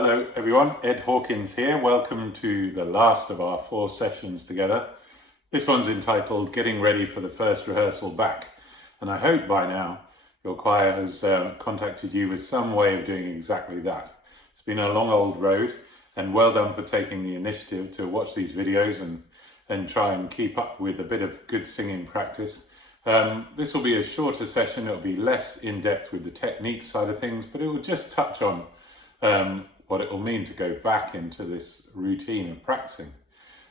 Hello everyone, Ed Hawkins here. Welcome to the last of our 4 sessions together. This one's entitled Getting Ready for the First Rehearsal Back. And I hope by now your choir has contacted you with some way of doing exactly that. It's been a long old road, and well done for taking the initiative to watch these videos and try and keep up with a bit of good singing practice. This will be a shorter session. It'll be less in-depth with the technique side of things, but it will just touch on what it will mean to go back into this routine of practicing.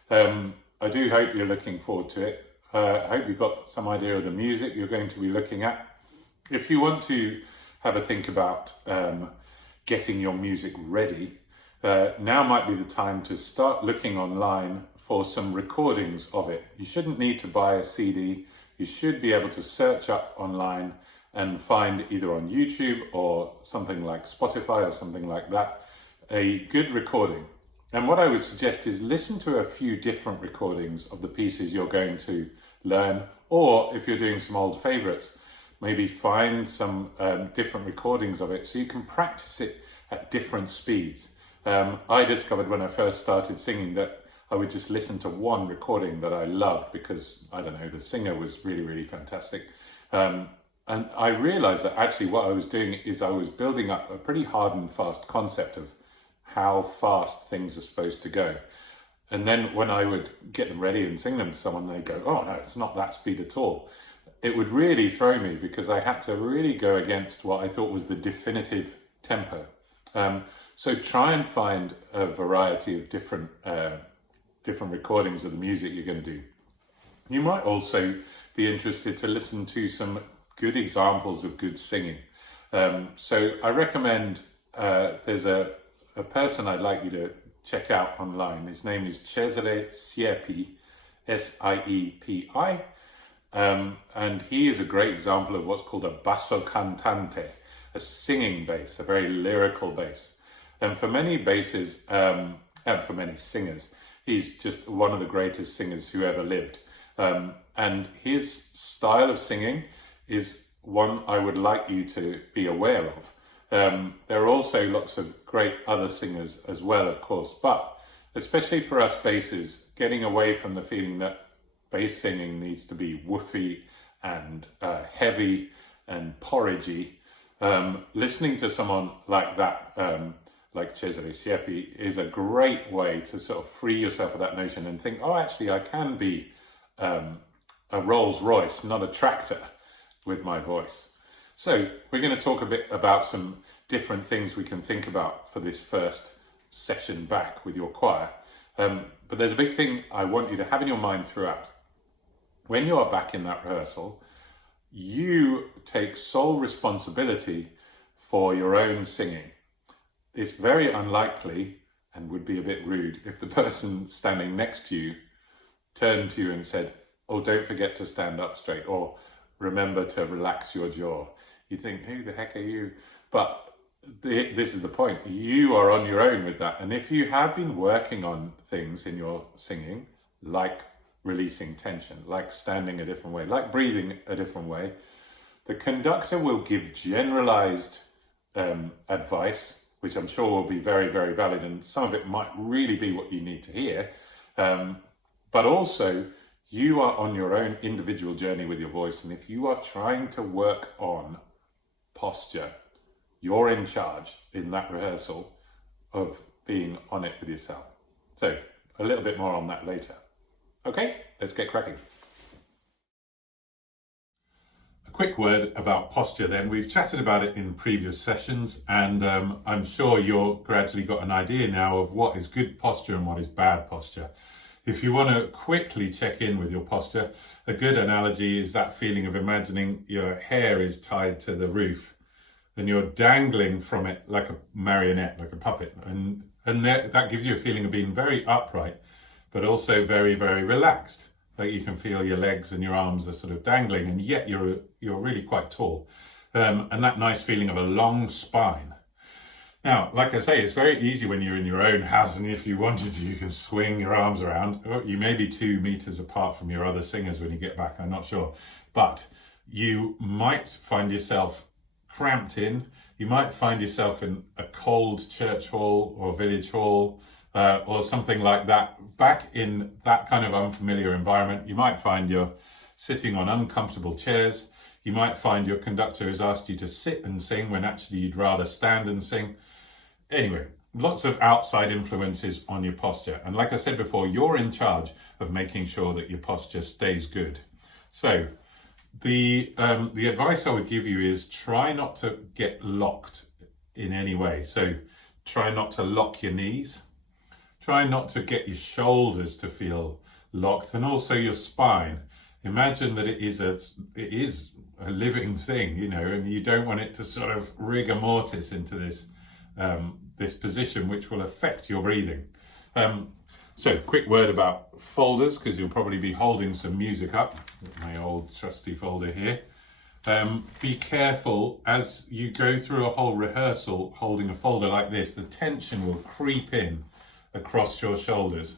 I do hope you're looking forward to it. I hope you've got some idea of the music you're going to be looking at. If you want to have a think about getting your music ready, now might be the time to start looking online for some recordings of it. You shouldn't need to buy a CD. You should be able to search up online and find either on YouTube or something like Spotify or something like that, a good recording. And what I would suggest is listen to a few different recordings of the pieces you're going to learn, or if you're doing some old favorites, maybe find some different recordings of it so you can practice it at different speeds. I discovered when I first started singing that I would just listen to one recording that I loved because, I don't know, the singer was really, really fantastic. And I realized that actually what I was doing is I was building up a pretty hard and fast concept of how fast things are supposed to go. And then when I would get them ready and sing them to someone, they'd go, oh no, it's not that speed at all. It would really throw me because I had to really go against what I thought was the definitive tempo. So try and find a variety of different recordings of the music you're going to do. You might also be interested to listen to some good examples of good singing. So I recommend, there's a person I'd like you to check out online. His name is Cesare Siepi, S-I-E-P-I. And he is a great example of what's called a basso cantante, a singing bass, a very lyrical bass. And for many basses, and for many singers, he's just one of the greatest singers who ever lived. And his style of singing is one I would like you to be aware of. There are also lots of great other singers as well, of course, but especially for us basses, getting away from the feeling that bass singing needs to be woofy and heavy and porridgey. Listening to someone like that, like Cesare Siepi, is a great way to sort of free yourself of that notion and think, oh, actually, I can be a Rolls Royce, not a tractor, with my voice. So we're going to talk a bit about some different things we can think about for this first session back with your choir. But there's a big thing I want you to have in your mind throughout. When you are back in that rehearsal, you take sole responsibility for your own singing. It's very unlikely and would be a bit rude if the person standing next to you turned to you and said, oh, don't forget to stand up straight, or remember to relax your jaw. You think, who the heck are you? But this is the point. You are on your own with that. And if you have been working on things in your singing, like releasing tension, like standing a different way, like breathing a different way, the conductor will give generalized advice, which I'm sure will be very, very valid. And some of it might really be what you need to hear. But also, you are on your own individual journey with your voice. And if you are trying to work on posture, you're in charge in that rehearsal of being on it with yourself. So a little bit more on that later. Okay, let's get cracking. A quick word about posture then. We've chatted about it in previous sessions, and I'm sure you're gradually got an idea now of what is good posture and what is bad posture. If you want to quickly check in with your posture, a good analogy is that feeling of imagining your hair is tied to the roof and you're dangling from it like a marionette, like a puppet. And that gives you a feeling of being very upright, but also very, very relaxed. Like you can feel your legs and your arms are sort of dangling, and yet you're really quite tall. And that nice feeling of a long spine. Now, like I say, it's very easy when you're in your own house, and if you wanted to, you can swing your arms around. You may be 2 meters apart from your other singers when you get back, I'm not sure. But you might find yourself cramped in, You might find yourself in a cold church hall or village hall or something like that. Back in that kind of unfamiliar environment, you might find you're sitting on uncomfortable chairs. You might find your conductor has asked you to sit and sing when actually you'd rather stand and sing. Anyway, lots of outside influences on your posture. And like I said before, you're in charge of making sure that your posture stays good. So the advice I would give you is try not to get locked in any way. So try not to lock your knees. Try not to get your shoulders to feel locked, and also your spine. Imagine that it is a living thing, you know, and you don't want it to sort of rigor mortis into this this position, which will affect your breathing. So quick word about folders, because you'll probably be holding some music up. My old trusty folder here. Be careful as you go through a whole rehearsal holding a folder like this. The tension will creep in across your shoulders,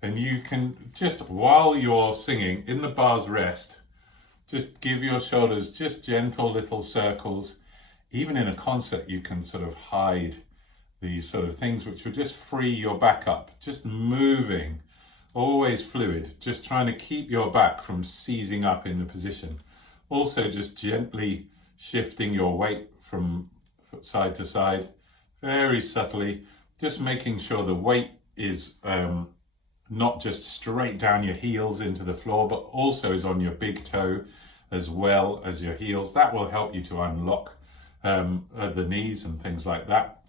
and you can just, while you're singing in the bar's rest, just give your shoulders just gentle little circles. Even in a concert, you can sort of hide these sort of things which will just free your back up, just moving, always fluid, just trying to keep your back from seizing up in the position. Also just gently shifting your weight from side to side, very subtly, just making sure the weight is not just straight down your heels into the floor, but also is on your big toe as well as your heels. That will help you to unlock the knees and things like that.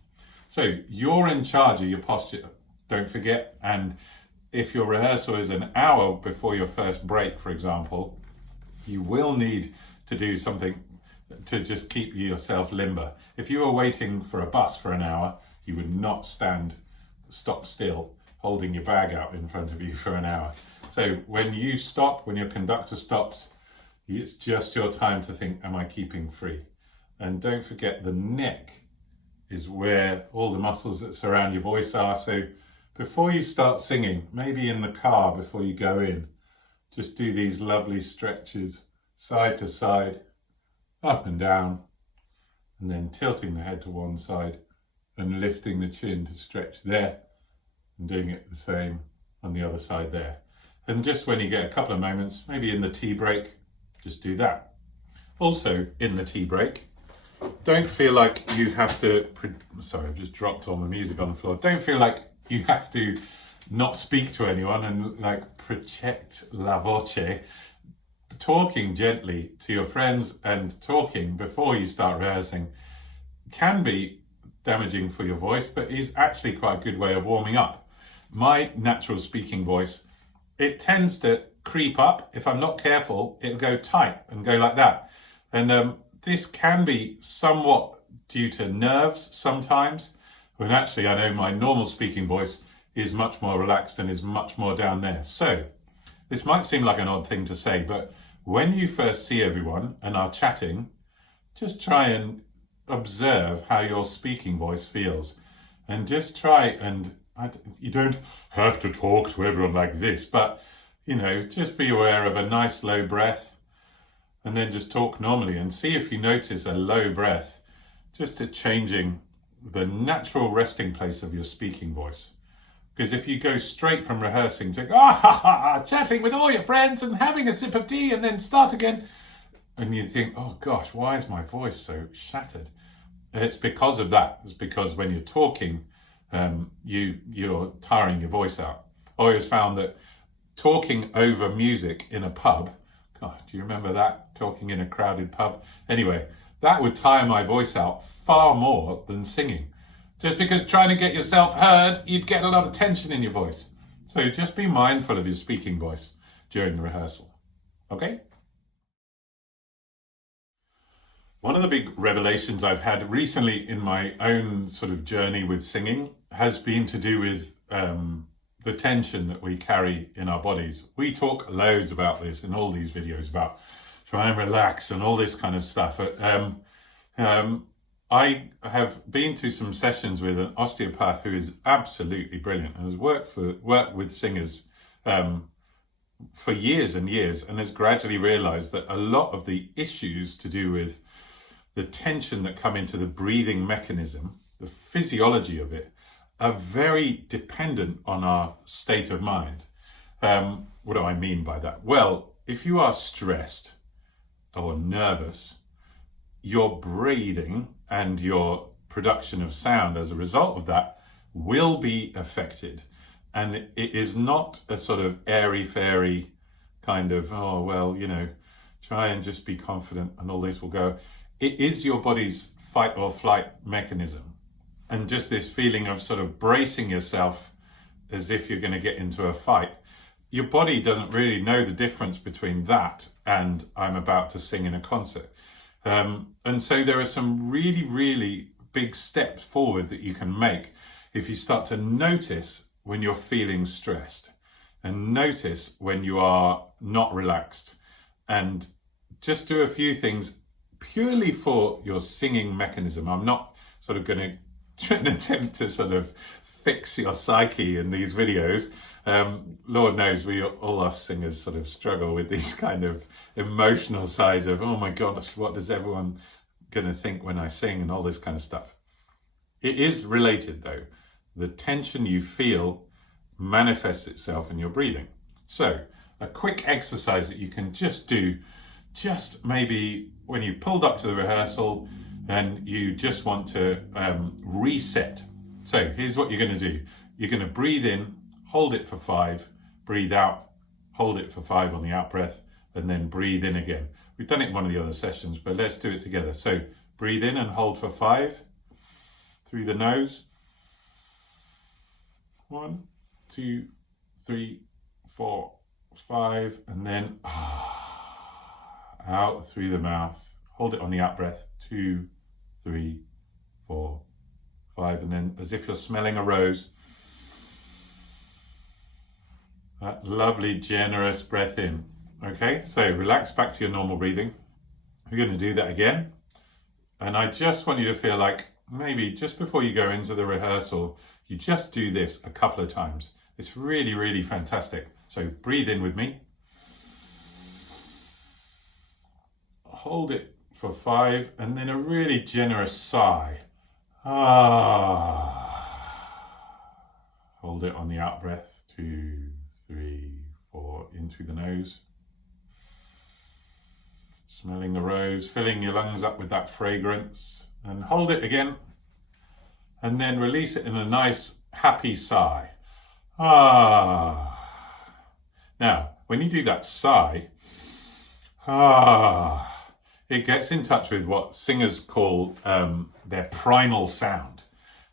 So you're in charge of your posture, don't forget. And if your rehearsal is an hour before your first break, for example, you will need to do something to just keep yourself limber. If you were waiting for a bus for an hour, you would not stop still, holding your bag out in front of you for an hour. So when you stop, when your conductor stops, it's just your time to think, am I keeping free? And don't forget, the neck is where all the muscles that surround your voice are. So before you start singing, maybe in the car before you go in, just do these lovely stretches, side to side, up and down, and then tilting the head to one side and lifting the chin to stretch there, and doing it the same on the other side there. And just when you get a couple of moments, maybe in the tea break, just do that. Also, in the tea break, don't feel like you have to, sorry, I've just dropped all the music on the floor. Don't feel like you have to not speak to anyone and like project la voce. Talking gently to your friends and talking before you start rehearsing can be damaging for your voice, but is actually quite a good way of warming up. My natural speaking voice, it tends to creep up. If I'm not careful, it'll go tight and go like that. And this can be somewhat due to nerves sometimes, when actually I know my normal speaking voice is much more relaxed and is much more down there. So this might seem like an odd thing to say, but when you first see everyone and are chatting, just try and observe how your speaking voice feels, and just try and, you don't have to talk to everyone like this, but you know, just be aware of a nice low breath, and then just talk normally and see if you notice a low breath, just at changing the natural resting place of your speaking voice. Because if you go straight from rehearsing to chatting with all your friends and having a sip of tea and then start again, and you think, oh gosh, why is my voice so shattered? And it's because of that. It's because when you're talking, you're tiring your voice out. I always found that talking over music in a pub, God, do you remember that? Talking in a crowded pub? Anyway, that would tire my voice out far more than singing. Just because trying to get yourself heard, you'd get a lot of tension in your voice. So just be mindful of your speaking voice during the rehearsal. Okay? One of the big revelations I've had recently in my own sort of journey with singing has been to do with the tension that we carry in our bodies. We talk loads about this in all these videos about try and relax and all this kind of stuff. I have been to some sessions with an osteopath who is absolutely brilliant and has worked with singers for years and years, and has gradually realized that a lot of the issues to do with the tension that come into the breathing mechanism, the physiology of it, are very dependent on our state of mind. What do I mean by that? Well, if you are stressed or nervous, your breathing and your production of sound as a result of that will be affected. And it is not a sort of airy-fairy kind of, oh, well, try and just be confident and all this will go. It is your body's fight or flight mechanism. And just this feeling of sort of bracing yourself as if you're going to get into a fight. Your body doesn't really know the difference between that and I'm about to sing in a concert. And so there are some really, really big steps forward that you can make if you start to notice when you're feeling stressed and notice when you are not relaxed, and just do a few things purely for your singing mechanism. I'm not sort of going to try and attempt to sort of fix your psyche in these videos. Lord knows all us singers sort of struggle with these kind of emotional sides of, oh my gosh, what is everyone going to think when I sing and all this kind of stuff. It is related though. The tension you feel manifests itself in your breathing. So a quick exercise that you can just do, just maybe when you pulled up to the rehearsal and you just want to reset. So here's what you're going to do. You're going to breathe in, hold it for 5, breathe out, hold it for 5 on the out breath, and then breathe in again. We've done it in one of the other sessions, but let's do it together. So breathe in and hold for 5 through the nose. 1, 2, 3, 4, 5, and then out through the mouth. Hold it on the out breath. 2, 3, 4, 5, and then as if you're smelling a rose. That lovely, generous breath in. Okay, so relax back to your normal breathing. We're going to do that again. And I just want you to feel like maybe just before you go into the rehearsal, you just do this a couple of times. It's really, really fantastic. So breathe in with me. Hold it for 5, and then a really generous sigh. Hold it on the out breath. 2, 3, 4, in through the nose. Smelling the rose, filling your lungs up with that fragrance, and hold it again. And then release it in a nice, happy sigh. Now, when you do that sigh, it gets in touch with what singers call their primal sound,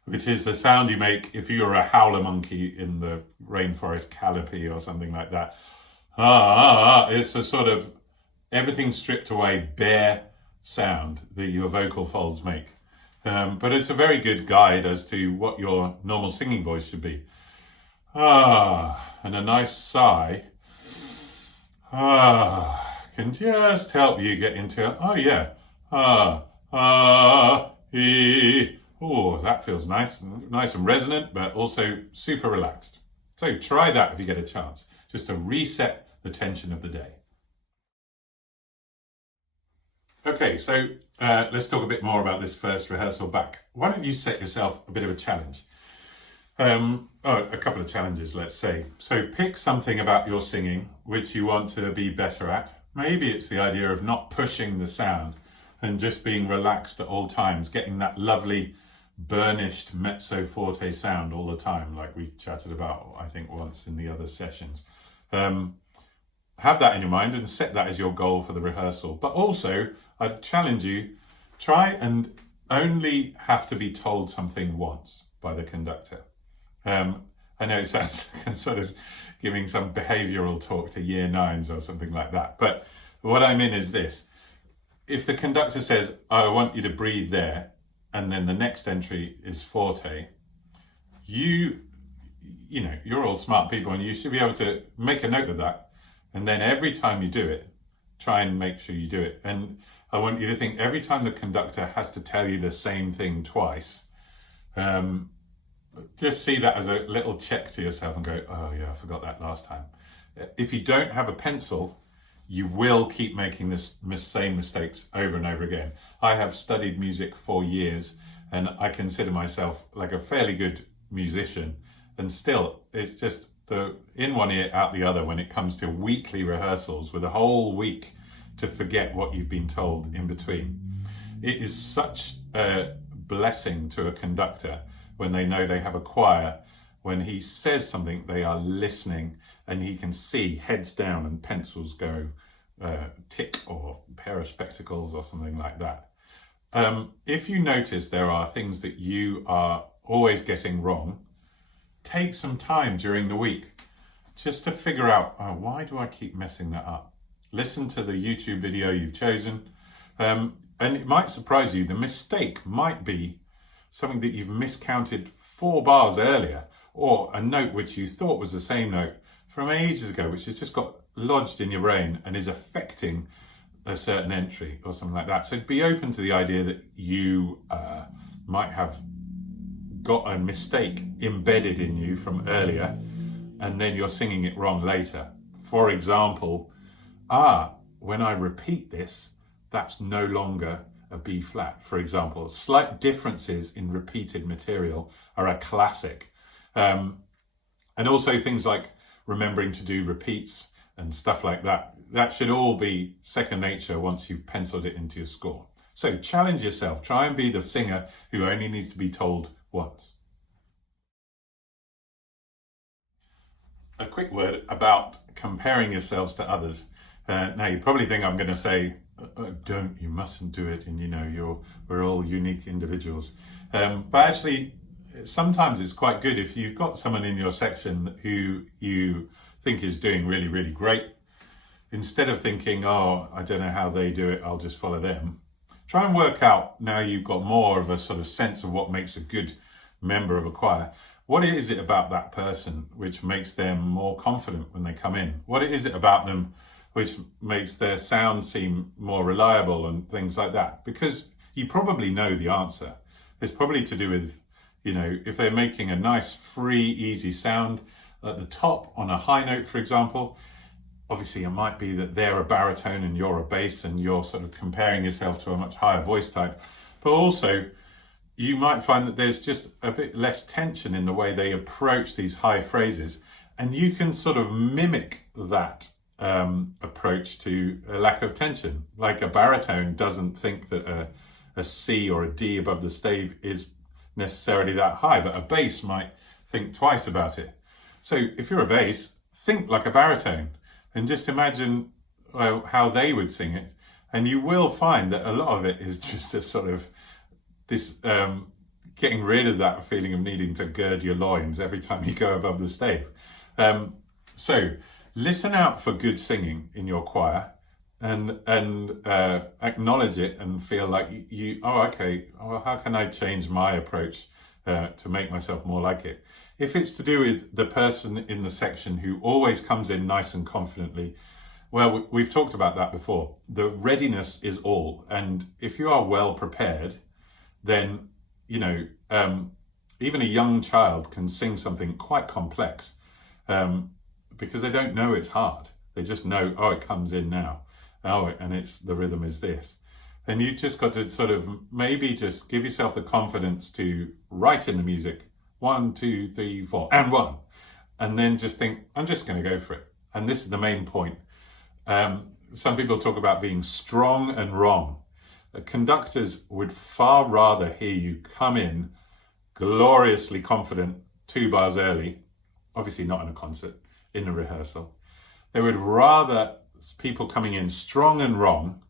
which is the sound you make if you're a howler monkey in the rainforest calliope or something like that. It's a sort of everything stripped away, bare sound that your vocal folds make. But it's a very good guide as to what your normal singing voice should be. And a nice sigh can just help you get into, that feels nice and resonant, but also super relaxed. So try that if you get a chance, just to reset the tension of the day. Okay, so let's talk a bit more about this first rehearsal back. Why don't you set yourself a bit of a challenge? A couple of challenges, let's say. So pick something about your singing which you want to be better at. Maybe it's the idea of not pushing the sound and just being relaxed at all times, getting that lovely burnished mezzo forte sound all the time, like we chatted about, I think, once in the other sessions. Have that in your mind and set that as your goal for the rehearsal. But also, I'd challenge you, try and only have to be told something once by the conductor. I know it sounds like I'm sort of giving some behavioural talk to year 9s or something like that. But what I mean is this. If the conductor says, I want you to breathe there, and then the next entry is forte, you're all smart people and you should be able to make a note of that. And then every time you do it, try and make sure you do it. And I want you to think every time the conductor has to tell you the same thing twice, just see that as a little check to yourself and go, oh yeah, I forgot that last time. If you don't have a pencil, you will keep making this same mistakes over and over again. I have studied music for years and I consider myself like a fairly good musician, and still it's just the in one ear out the other when it comes to weekly rehearsals with a whole week to forget what you've been told in between. It is such a blessing to a conductor when they know they have a choir. When he says something, they are listening and he can see heads down and pencils go tick, or a pair of spectacles or something like that. If you notice there are things that you are always getting wrong, take some time during the week just to figure out, oh, why do I keep messing that up? Listen to the YouTube video you've chosen, and it might surprise you. The mistake might be something that you've miscounted 4 bars earlier, or a note which you thought was the same note from ages ago, which has just got lodged in your brain and is affecting a certain entry or something like that. So be open to the idea that you might have got a mistake embedded in you from earlier and then you're singing it wrong later. For example, when I repeat this, that's no longer a B flat, for example. Slight differences in repeated material are a classic. And also things like remembering to do repeats and stuff like that. That should all be second nature once you've penciled it into your score. So challenge yourself. Try and be the singer who only needs to be told once. A quick word about comparing yourselves to others. Now you probably think I'm going to say, you mustn't do it, and we're all unique individuals. But actually, sometimes it's quite good if you've got someone in your section who you think is doing really, really great. Instead of thinking, I don't know how they do it, I'll just follow them. Try and work out, now you've got more of a sort of sense of what makes a good member of a choir. What is it about that person which makes them more confident when they come in? What is it about them which makes their sound seem more reliable and things like that? Because you probably know the answer. It's probably to do with, if they're making a nice, free, easy sound at the top on a high note, for example. Obviously, it might be that they're a baritone and you're a bass and you're sort of comparing yourself to a much higher voice type. But also, you might find that there's just a bit less tension in the way they approach these high phrases. And you can sort of mimic that approach to a lack of tension. Like a baritone doesn't think that a C or a D above the stave is necessarily that high, but a bass might think twice about it. So if you're a bass, think like a baritone and just imagine how they would sing it. And you will find that a lot of it is just a sort of this getting rid of that feeling of needing to gird your loins every time you go above the stave. So listen out for good singing in your choir and acknowledge it and feel like how can I change my approach to make myself more like it? If it's to do with the person in the section who always comes in nice and confidently, well, we've talked about that before. The readiness is all. And if you are well prepared, then, even a young child can sing something quite complex because they don't know it's hard. They just know, it comes in now. And the rhythm is this. And you just got to sort of maybe just give yourself the confidence to write in the music, 1, 2, 3, 4, and 1. And then just think, I'm just going to go for it. And this is the main point. Some people talk about being strong and wrong. Conductors would far rather hear you come in gloriously confident 2 bars early, obviously not in a concert, in a rehearsal. They would rather people coming in strong and wrong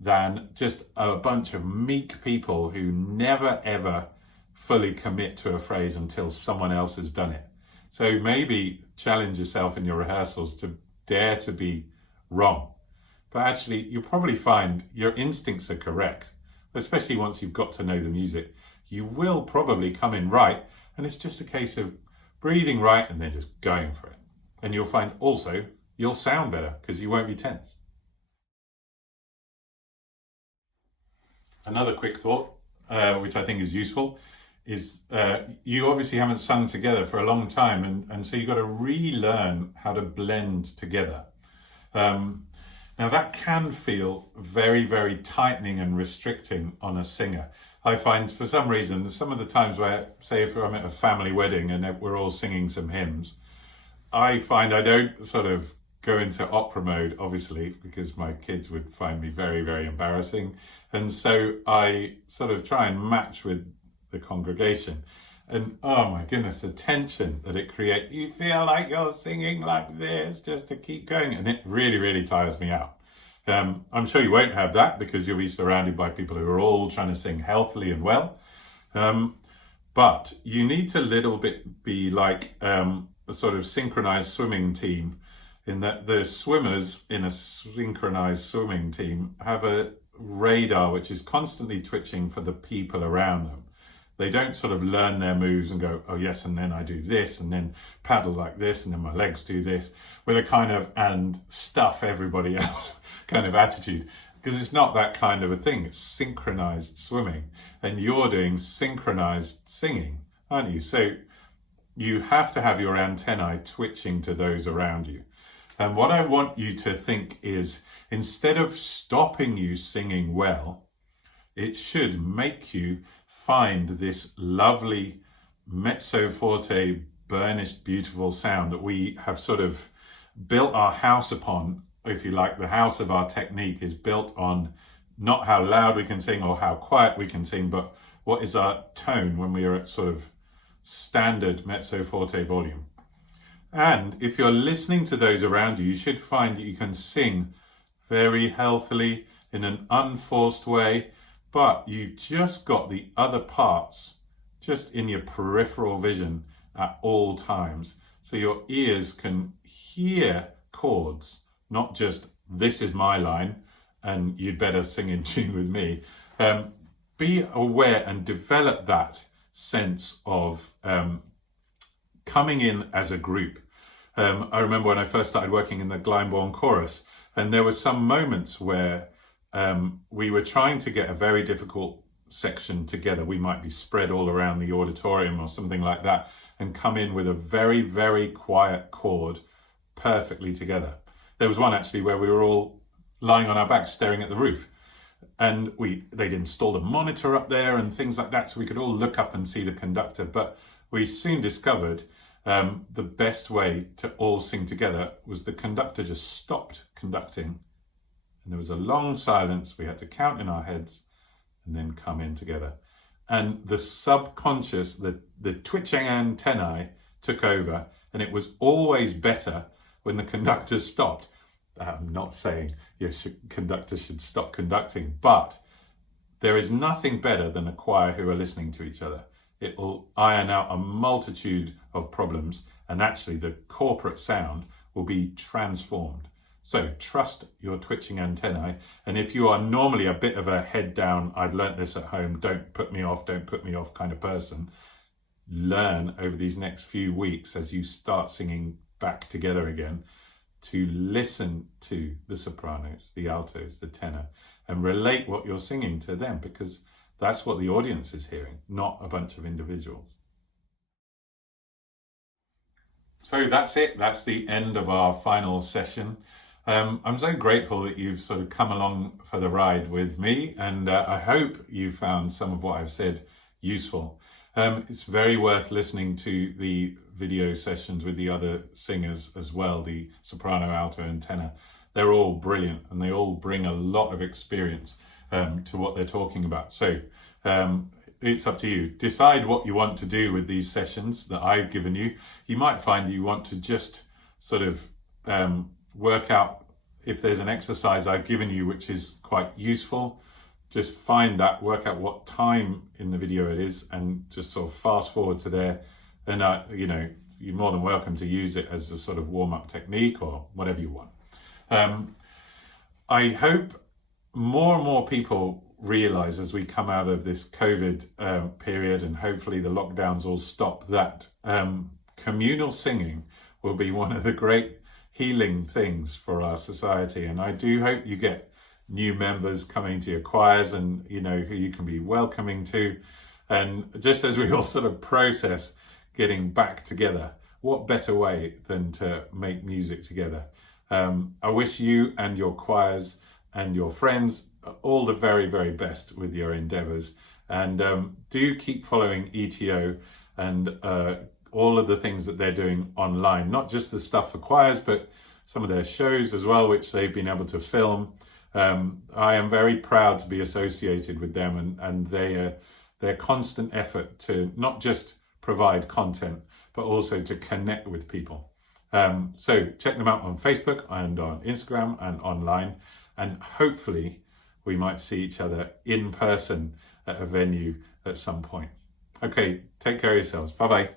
than just a bunch of meek people who never ever fully commit to a phrase until someone else has done it. So maybe challenge yourself in your rehearsals to dare to be wrong. But actually, you'll probably find your instincts are correct, especially once you've got to know the music. You will probably come in right, and it's just a case of breathing right and then just going for it. And you'll find also you'll sound better because you won't be tense. Another quick thought, which I think is useful, is you obviously haven't sung together for a long time, and so you've got to relearn how to blend together. Now that can feel very, very tightening and restricting on a singer. I find for some reason, some of the times where, say if I'm at a family wedding and we're all singing some hymns, I find I don't sort of go into opera mode, obviously, because my kids would find me very, very embarrassing. And so I sort of try and match with the congregation. And oh my goodness, the tension that it creates. You feel like you're singing like this just to keep going. And it really, really tires me out. I'm sure you won't have that because you'll be surrounded by people who are all trying to sing healthily and well. But you need to little bit be like a sort of synchronized swimming team, in that the swimmers in a synchronized swimming team have a radar which is constantly twitching for the people around them. They don't sort of learn their moves and go, oh yes, and then I do this, and then paddle like this, and then my legs do this, with a kind of and stuff everybody else kind of attitude. Because it's not that kind of a thing. It's synchronized swimming, and you're doing synchronized singing, aren't you? So you have to have your antennae twitching to those around you. And what I want you to think is, instead of stopping you singing well, it should make you find this lovely mezzo forte, burnished, beautiful sound that we have sort of built our house upon. If you like, the house of our technique is built on not how loud we can sing or how quiet we can sing, but what is our tone when we are at sort of standard mezzo forte volume. And if you're listening to those around you, you should find that you can sing very healthily in an unforced way, but you just got the other parts just in your peripheral vision at all times. So your ears can hear chords, not just this is my line and you'd better sing in tune with me. Be aware and develop that sense of coming in as a group. I remember when I first started working in the Glyndebourne chorus, and there were some moments where we were trying to get a very difficult section together. We might be spread all around the auditorium or something like that, and come in with a very, very quiet chord perfectly together. There was one actually where we were all lying on our backs staring at the roof, and they'd installed a monitor up there and things like that, so we could all look up and see the conductor. But we soon discovered the best way to all sing together was the conductor just stopped conducting, and there was a long silence. We had to count in our heads and then come in together. And the subconscious, the twitching antennae took over, and it was always better when the conductor stopped. I'm not saying your conductor should stop conducting, but there is nothing better than a choir who are listening to each other. It will iron out a multitude of problems, and actually the corporate sound will be transformed. So trust your twitching antennae. And if you are normally a bit of a head down, I've learnt this at home, don't put me off kind of person, learn over these next few weeks as you start singing back together again to listen to the sopranos, the altos, the tenor, and relate what you're singing to them, because that's what the audience is hearing, not a bunch of individuals. So that's it. That's the end of our final session. I'm so grateful that you've sort of come along for the ride with me, and I hope you found some of what I've said useful. It's very worth listening to the video sessions with the other singers as well, the soprano, alto and tenor. They're all brilliant, and they all bring a lot of experience to what they're talking about. So it's up to you. Decide what you want to do with these sessions that I've given you. You might find that you want to just sort of work out if there's an exercise I've given you which is quite useful. Just find that, work out what time in the video it is, and just sort of fast forward to there. And you're more than welcome to use it as a sort of warm-up technique or whatever you want. I hope more and more people realize as we come out of this COVID period, and hopefully the lockdowns all stop, that communal singing will be one of the great healing things for our society. And I do hope you get new members coming to your choirs, and who you can be welcoming to. And just as we all sort of process getting back together, what better way than to make music together? I wish you and your choirs and your friends all the very, very best with your endeavours. And do keep following ETO and all of the things that they're doing online, not just the stuff for choirs, but some of their shows as well, which they've been able to film. I am very proud to be associated with them and their constant effort to not just provide content, but also to connect with people. So check them out on Facebook and on Instagram and online, and hopefully we might see each other in person at a venue at some point. Okay, take care of yourselves. Bye-bye.